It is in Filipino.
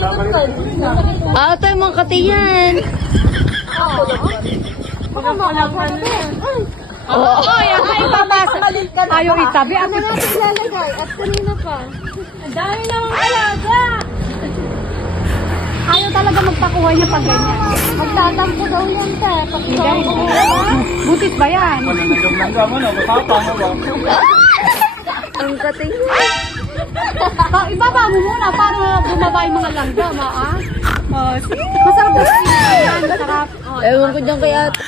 Ah, ito yung mga katiyan. Baka maulagan na. Oo. Ay, papasok. Ayaw itabi. Ano natin lalagay? At kanina pa. Ang dami namang alaga. Ayaw talaga magpakuha niya pag ganyan. Magtatampo daw yan, te. Pagkain ko. Butit ba yan? Ang katiyan. Ibaba mo muna para bumaba yung mga langga, ah. Masarap ba yan? Masarap. Ewan ko dyan kay ate.